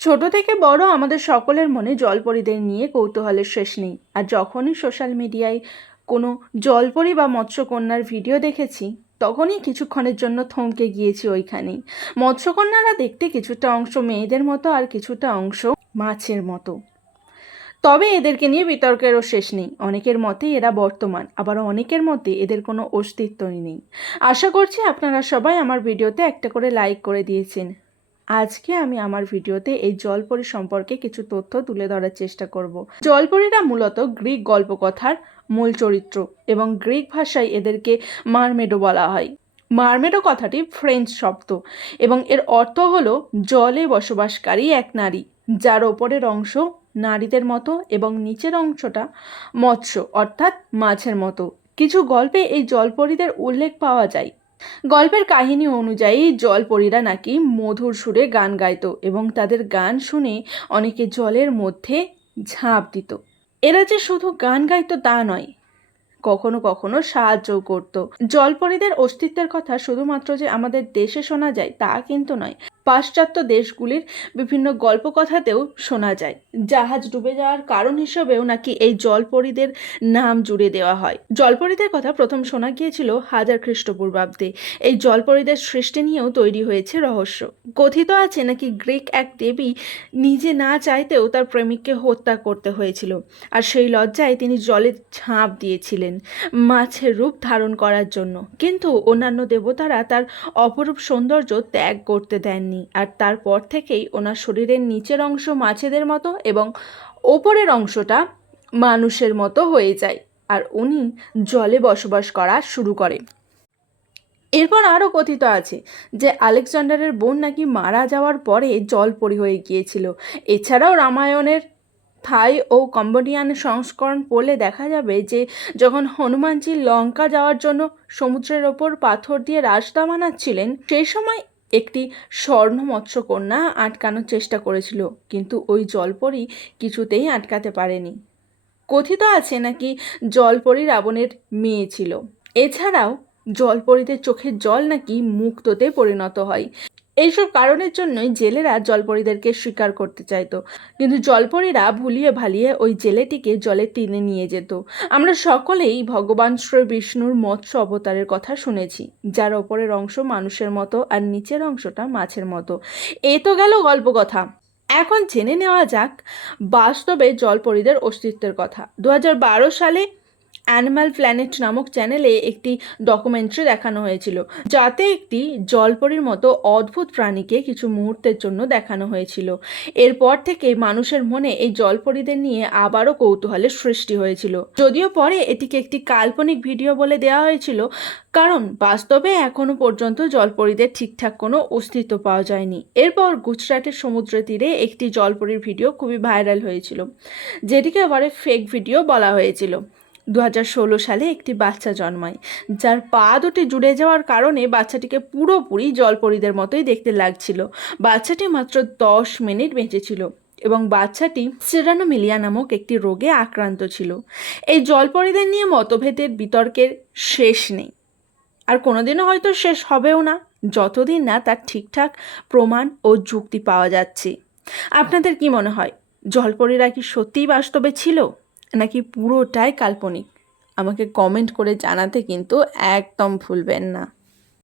ছোট থেকে বড় আমাদের সকলের মনে জলপরীদের নিয়ে কৌতূহলের শেষ নেই। আর যখনই সোশ্যাল মিডিয়ায় কোনো জলপরী বা মৎস্যকন্যার ভিডিও দেখেছি, তখনই কিছুক্ষণের জন্য থমকে গিয়েছি ওইখানেই মৎস্যকন্যারা দেখতে কিছুটা অংশ মেয়েদের মতো আর কিছুটা অংশ মাছের মতো। তবে এদেরকে নিয়ে বিতর্কেরও শেষ নেই। অনেকের মতে এরা বর্তমান, আবার অনেকের মতে এদের কোনো অস্তিত্বই নেই। আশা করছি আপনারা সবাই আমার ভিডিওতে একটা করে লাইক করে দিয়েছেন। আজকে আমি আমার ভিডিওতে এই জলপরি সম্পর্কে কিছু তথ্য তুলে ধরার চেষ্টা করব। জলপরীরা মূলত গ্রিক গল্পকথার মূল চরিত্র এবং গ্রিক ভাষায় এদেরকে মারমেডো বলা হয়। মারমেডো কথাটি ফ্রেঞ্চ শব্দ এবং এর অর্থ হলো জলে বসবাসকারী এক নারী, যার ওপরের অংশ নারীদের মতো এবং নিচের অংশটা মৎস্য, অর্থাৎ মাছের মতো। কিছু গল্পে এই জলপরীদের উল্লেখ পাওয়া যায়। গল্পের কাহিনী অনুযায়ী জলপরীরা নাকি মধুর সুরে গান গাইত এবং তাদের গান শুনে অনেকে জলের মধ্যে ঝাঁপ দিত। এরা যে শুধু গান গাইতো তা নয়, কখনো কখনো সাহায্য করত। জলপরীদের অস্তিত্বের কথা শুধুমাত্র যে আমাদের দেশে শোনা যায় তা কিন্তু নয় পাশ্চাত্য দেশগুলির বিভিন্ন গল্পকথাতেও শোনা যায়। জাহাজ ডুবে যাওয়ার কারণ হিসেবেও নাকি এই জলপরীদের নাম জুড়ে দেওয়া হয়। জলপরীদের কথা প্রথম শোনা গিয়েছিল হাজার খ্রিস্টপূর্বাব্দে। এই জলপরীদের সৃষ্টি নিয়েও তৈরি হয়েছে রহস্য। কথিত আছে নাকি গ্রিক এক দেবী নিজে না চাইতেও তার প্রেমিককে হত্যা করতে হয়েছিল আর সেই লজ্জায় তিনি জলে ঝাঁপ দিয়েছিলেন মাছের রূপ ধারণ করার জন্য। কিন্তু অন্যান্য দেবতারা তার অপরূপ সৌন্দর্য ত্যাগ করতে দেননি। আর তারপর থেকেই ওনার শরীরের নিচের অংশ মাছেদের মতো এবং ওপরের অংশটা মানুষের মতো হয়ে যায় আর উনি জলে বসবাস করা শুরু করেন। এরপর আরও কথিত আছে যে আলেকজান্ডারের বোন নাকি মারা যাওয়ার পরে জলপরি হয়ে গিয়েছিল। এছাড়াও রামায়ণের থাই ও কম্বোডিয়ান সংস্করণ পড়লে দেখা যাবে যে যখন হনুমানজি লঙ্কা যাওয়ার জন্য সমুদ্রের ওপর পাথর দিয়ে রাস্তা বানাচ্ছিলেন, সেই সময় একটি স্বর্ণ মৎস্যকন্যা আটকানোর চেষ্টা করেছিল, কিন্তু ওই জলপরি কিছুতেই আটকাতে পারেনি। কথিত আছে নাকি জলপরি রাবণের মেয়ে ছিল? এছাড়াও জলপরীদের চোখের জল নাকি মুক্ততে পরিণত হয়। এইসব কারণের জন্যই জেলেরা জলপরীদেরকে স্বীকার করতে চাইতো। কিন্তু জলপরীরা ভুলিয়ে ভালিয়ে ওই জেলেটিকে জলে টেনে নিয়ে যেত। আমরা সকলেই ভগবান শ্রী বিষ্ণুর মৎস্য অবতারের কথা শুনেছি, যার ওপরের অংশ মানুষের মতো আর নিচের অংশটা মাছের মতো। এ তো গেল গল্প কথা এখন জেনে নেওয়া যাক বাস্তবে জলপরীদের অস্তিত্বের কথা। দু হাজার বারো সালে অ্যানিমাল প্ল্যানেট নামক চ্যানেলে একটি ডকুমেন্টারি দেখানো হয়েছিল, যাতে একটি জলপরীর মতো অদ্ভুত প্রাণীকে কিছু মুহূর্তের জন্য দেখানো হয়েছিল। এরপর থেকে মানুষের মনে এই জলপরীদের নিয়ে আবারও কৌতূহলের সৃষ্টি হয়েছিল। যদিও পরে এটিকে একটি কাল্পনিক ভিডিও বলে দেওয়া হয়েছিল, কারণ বাস্তবে এখনও পর্যন্ত জলপরীদের ঠিকঠাক কোনো অস্তিত্ব পাওয়া যায়নি। এরপর গুজরাটের সমুদ্র তীরে একটি জলপরির ভিডিও খুবই ভাইরাল হয়েছিল, যেটিকে এবারে ফেক ভিডিও বলা হয়েছিল। দু হাজার ষোলো সালে একটি বাচ্চা জন্মায়, যার পা দুটি জুড়ে যাওয়ার কারণে বাচ্চাটিকে পুরোপুরি জলপরীদের মতোই দেখতে লাগছিল। বাচ্চাটি মাত্র দশ মিনিট বেঁচেছিল এবং বাচ্চাটি সিরানোমিলিয়া নামক একটি রোগে আক্রান্ত ছিল। এই জলপরীদের নিয়ে মতভেদের বিতর্কের শেষ নেই। আর কোনোদিনও হয়তো শেষ হবেও না, যতদিন না তার ঠিকঠাক প্রমাণ ও যুক্তি পাওয়া যাচ্ছে। আপনাদের কি মনে হয়, জলপরীরা কি সত্যিই বাস্তবে ছিল? নাকি পুরোটাই কাল্পনিক? আমাকে কমেন্ট করে জানাতে কিন্তু একদম ভুলবেন না।